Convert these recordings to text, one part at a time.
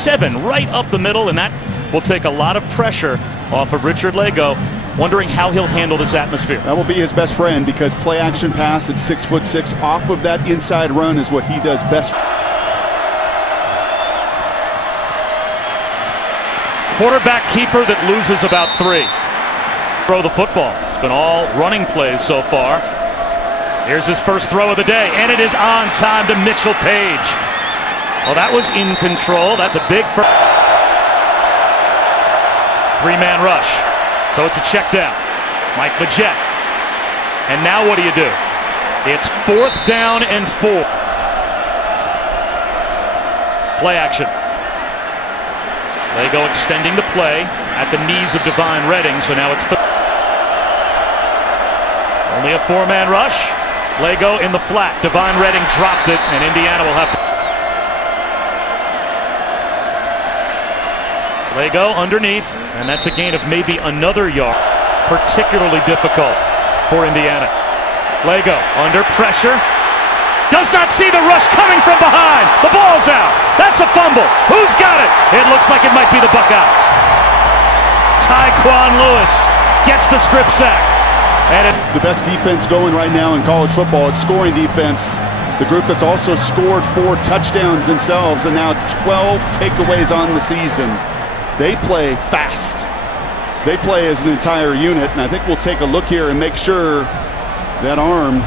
7 right up the middle, and that will take a lot of pressure off of Richard Lagow, wondering how he'll handle this atmosphere. That will be his best friend, because play action pass at 6'6" off of that inside run is what he does best. Quarterback keeper that loses about 3. Throw the football. It's been all running plays so far. Here's his first throw of the day, and it is on time to Mitchell Page. Well, that was in control. That's a big first. 3-man rush. So it's a check down. Mike Majette. And now what do you do? It's 4th down and 4. Play action. Lagow extending the play at the knees of Divine Redding, so now it's only a 4-man rush. Lagow in the flat. Divine Redding dropped it, and Indiana will have to. Lagow underneath, and that's a gain of maybe another yard. Particularly difficult for Indiana. Lagow under pressure. Does not see the rush coming from behind. The ball's out. That's a fumble. Who's got it? It looks like it might be the Buckeyes. Tyquan Lewis gets the strip sack. And the best defense going right now in college football, it's scoring defense. The group that's also scored 4 touchdowns themselves and now 12 takeaways on the season. They play fast. They play as an entire unit, and I think we'll take a look here and make sure that arm,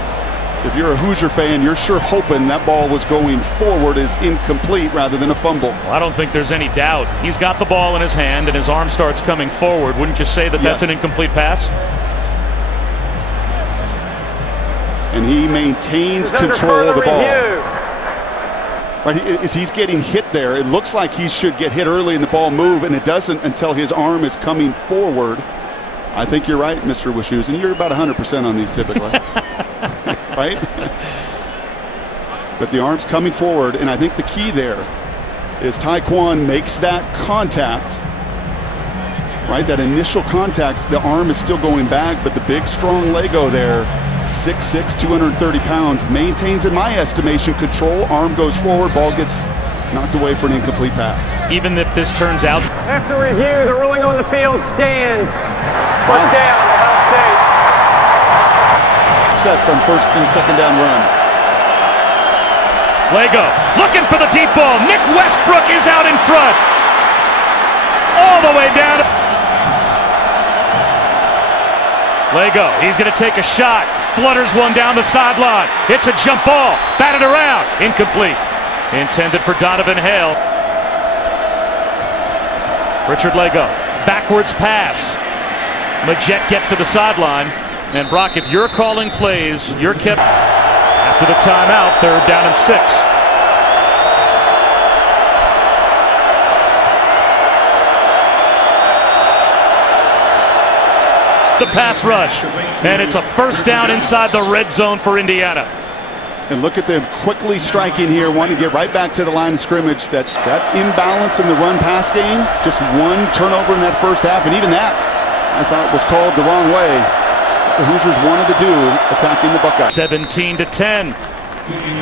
if you're a Hoosier fan, you're sure hoping that ball was going forward, is incomplete rather than a fumble. Well, I don't think there's any doubt. He's got the ball in his hand and his arm starts coming forward. Wouldn't you say that that's an incomplete pass? And he maintains control of the ball. Right, he's getting hit there. It looks like he should get hit early in the ball move, and it doesn't until his arm is coming forward. I think you're right, Mr. Wischusen. You're about 100% on these typically. Right? But the arm's coming forward, and I think the key there is Tyquan makes that contact, right? That initial contact, the arm is still going back, but the big, strong Lagow there, 6'6", 230 pounds, maintains, in my estimation, control. Arm goes forward, ball gets knocked away for an incomplete pass. Even if this turns out. After review, the ruling on the field stands. First down, Ohio State. Success on 1st and 2nd down run. Lagow looking for the deep ball. Nick Westbrook is out in front. All the way down. Lagow, he's going to take a shot. Flutters one down the sideline. It's a jump ball. Batted around. Incomplete. Intended for Donovan Hale. Richard Lagow. Backwards pass. Majette gets to the sideline. And Brock, if you're calling plays, you're kept after the timeout. 3rd down and 6. The pass rush, and it's a 1st down inside the red zone for Indiana. And look at them quickly striking here, wanting to get right back to the line of scrimmage. That's that imbalance in the run-pass game. Just 1 turnover in that first half, and even that, I thought, was called the wrong way. The Hoosiers wanted to do, attacking the Buckeyes. 17-10,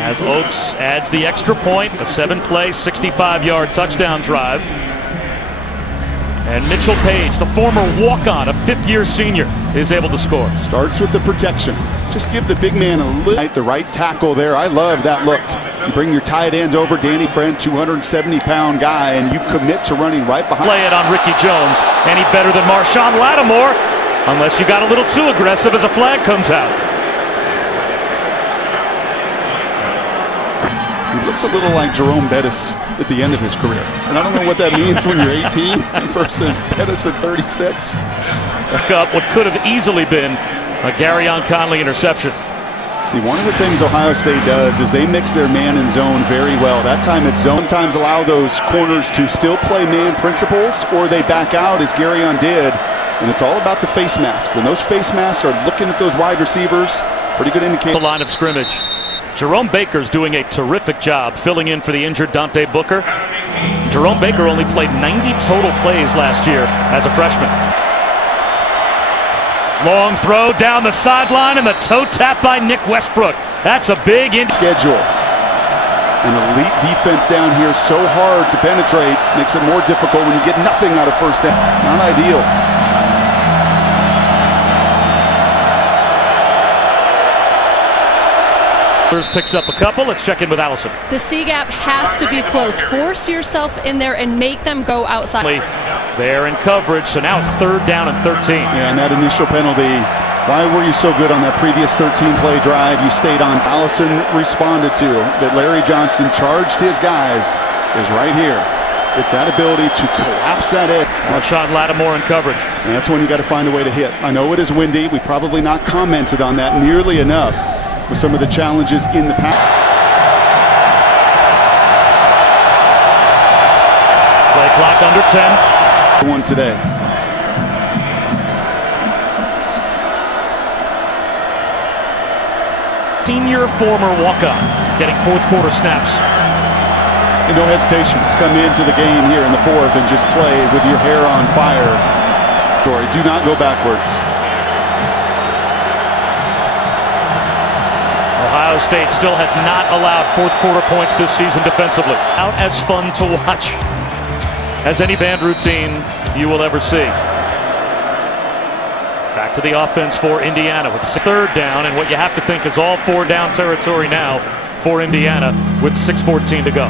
as Oaks adds the extra point, a 7-play, 65-yard touchdown drive. And Mitchell Page, the former walk-on, a 5th-year senior, is able to score. Starts with the protection. Just give the big man a little. The right tackle there. I love that look. You bring your tight end over, Danny Friend, 270-pound guy, and you commit to running right behind. Play it on Ricky Jones. Any better than Marshawn Lattimore, unless you got a little too aggressive as a flag comes out. He looks a little like Jerome Bettis at the end of his career. And I don't know what that means when you're 18 versus Bettis at 36. Up what could have easily been a Garyon Conley interception. See, one of the things Ohio State does is they mix their man and zone very well. That time it's zone. Sometimes allow those corners to still play man principles, or they back out as Garyon did. And it's all about the face mask. When those face masks are looking at those wide receivers, pretty good indicator. The line of scrimmage. Jerome Baker's doing a terrific job filling in for the injured Dante Booker. Jerome Baker only played 90 total plays last year as a freshman. Long throw down the sideline and the toe tap by Nick Westbrook. That's a big schedule. An elite defense down here, so hard to penetrate, makes it more difficult when you get nothing out of first down. Not ideal. Picks up a couple. Let's check in with Allison. The C gap has to be closed. Force yourself in there and make them go outside. They're in coverage, so now it's 3rd down and 13. Yeah, and that initial penalty. Why were you so good on that previous 13-play drive? You stayed on. Allison responded to that. Larry Johnson charged his guys is right here. It's that ability to collapse that edge. Marshawn Lattimore in coverage. And that's when you got to find a way to hit. I know it is windy. We probably not commented on that nearly enough with some of the challenges in the past. Play clock under 10. One today. Senior former walk-on getting 4th quarter snaps. And no hesitation to come into the game here in the 4th and just play with your hair on fire. Jory, do not go backwards. Ohio State still has not allowed 4th quarter points this season defensively. Out as fun to watch as any band routine you will ever see. Back to the offense for Indiana with 3rd down, and what you have to think is all 4 down territory now for Indiana with 6:14 to go.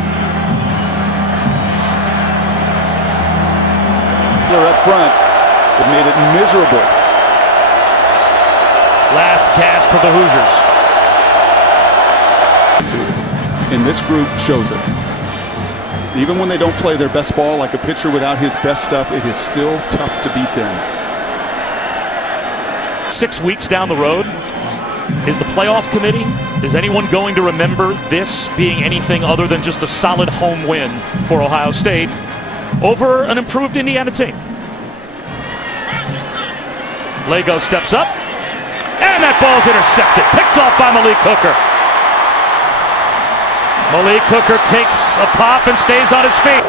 They're up front. It made it miserable. Last gasp for the Hoosiers. And this group shows it. Even when they don't play their best ball, like a pitcher without his best stuff, it is still tough to beat them. 6 weeks down the road, is the playoff committee, is anyone going to remember this being anything other than just a solid home win for Ohio State over an improved Indiana team? Lagow steps up, and that ball's intercepted, picked off by Malik Hooker. Malik Hooker takes a pop and stays on his feet.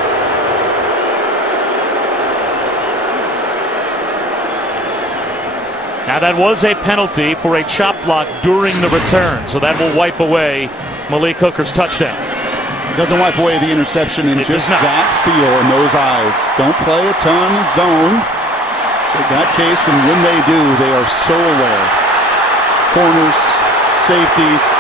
Now that was a penalty for a chop block during the return, so that will wipe away Malik Hooker's touchdown. It doesn't wipe away the interception and just that feel in those eyes. Don't play a ton of zone in that case, and when they do, they are so aware. Corners, safeties,